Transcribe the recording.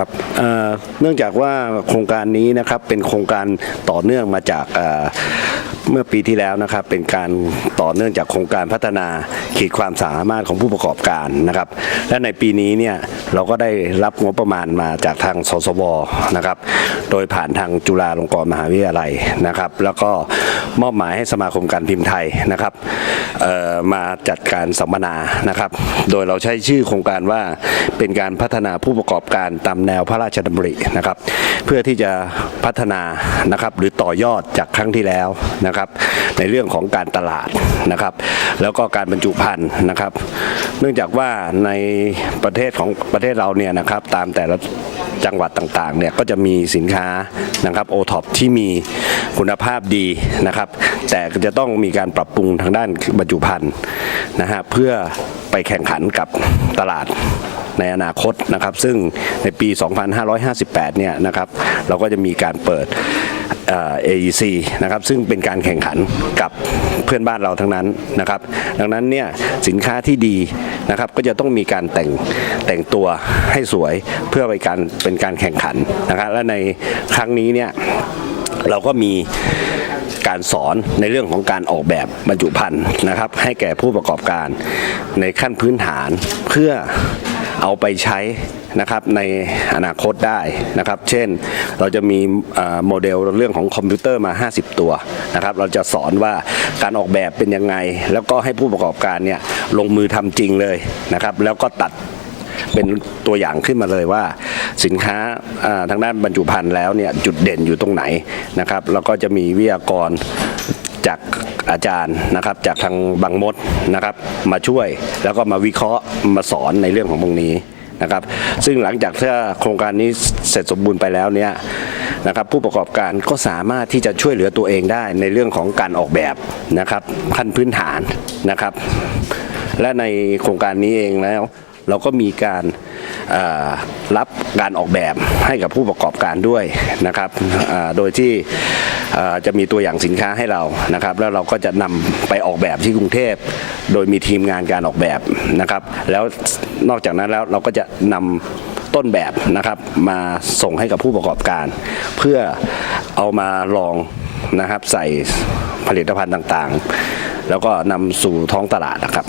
ครับเอ่อเนื่องจากว่าโครงการนี้นะครับเป็นโครงการต่อเนื่องมาจาก เมื่อปีที่แล้วนะครับเป็นการต่อเนื่องจากโครงการพัฒนาขีดความสามารถของผู้ประกอบการนะครับ และในปีนี้เนี่ยเราก็ได้รับงบประมาณมาจากทางสสวนะครับ โดยผ่านทางจุฬาลงกรณ์มหาวิทยาลัยนะครับ แล้วก็มอบหมายให้สมาคมการพิมพ์ไทยนะครับมาจัดการสัมมนานะครับ โดยเราใช้ชื่อโครงการว่าเป็นการพัฒนาผู้ประกอบการตามแนวพระราชดำรินะครับ เพื่อที่จะพัฒนานะครับหรือต่อยอดจากครั้งที่แล้วนะครับ ในเรื่องของการตลาดนะครับ แล้วก็การบรรจุภัณฑ์นะครับ เนื่องจากว่าในประเทศของประเทศเราเนี่ยนะครับตามแต่ละจังหวัดต่างๆเนี่ยก็จะมีสินค้านะครับโอท็อปที่มีคุณภาพดีนะครับ แต่จะต้องมีการปรับปรุงทางด้านบรรจุภัณฑ์นะฮะเพื่อไปแข่งขันกับตลาดในอนาคตนะครับ ซึ่งในปี 2558 เนี่ยนะครับ เราก็จะมีการเปิด AEC นะครับซึ่งเป็นการแข่งขันกับเพื่อนบ้านเราทั้งนั้นนะครับดังนั้นเนี่ยสินค้าที่ดีนะครับก็จะต้องมีการแต่งแต่งตัวให้สวยเพื่อไปการเป็นการแข่งขันนะครับและในครั้งนี้เนี่ยเราก็มีการสอนในเรื่องของการออกแบบบรรจุภัณฑ์นะครับ ให้แก่ผู้ประกอบการในขั้นพื้นฐานเพื่อเอาไปใช้ นะครับในอนาคตได้นะครับ เช่นเราจะมีโมเดลเรื่องของคอมพิวเตอร์มา 50 ตัวนะครับ เราจะสอนว่าการออกแบบเป็นยังไง แล้วก็ให้ผู้ประกอบการเนี่ยลงมือทำจริงเลยนะครับ แล้วก็ตัดเป็นตัวอย่างขึ้นมาเลยว่า สินค้าทางด้านบรรจุภัณฑ์แล้วเนี่ยจุดเด่นอยู่ตรงไหนนะครับแล้วก็จะมีวิทยากรจากอาจารย์นะครับจากทางบางมดนะครับมาช่วยแล้วก็มาวิเคราะห์มาสอนในเรื่องของตรงนี้ นะครับซึ่งหลังจากที่โครงการนี้เสร็จสมบูรณ์ไปแล้วเนี่ยนะครับผู้ประกอบการก็สามารถที่จะช่วยเหลือตัวเองได้ในเรื่องของการออกแบบนะครับขั้นพื้นฐานนะครับ และในโครงการนี้เองแล้ว เราก็มีการรับการออกแบบให้กับผู้ประกอบการด้วยนะครับโดยที่จะมีตัวอย่างสินค้าให้เรานะครับ แล้วเราก็จะนำไปออกแบบที่กรุงเทพ โดยมีทีมงานการออกแบบนะครับ แล้วนอกจากนั้นแล้วเราก็จะนำต้นแบบนะครับมาส่งให้กับผู้ประกอบการ เพื่อเอามาลองนะครับใส่ผลิตภัณฑ์ต่างๆ แล้วก็นำสู่ท้องตลาดนะครับ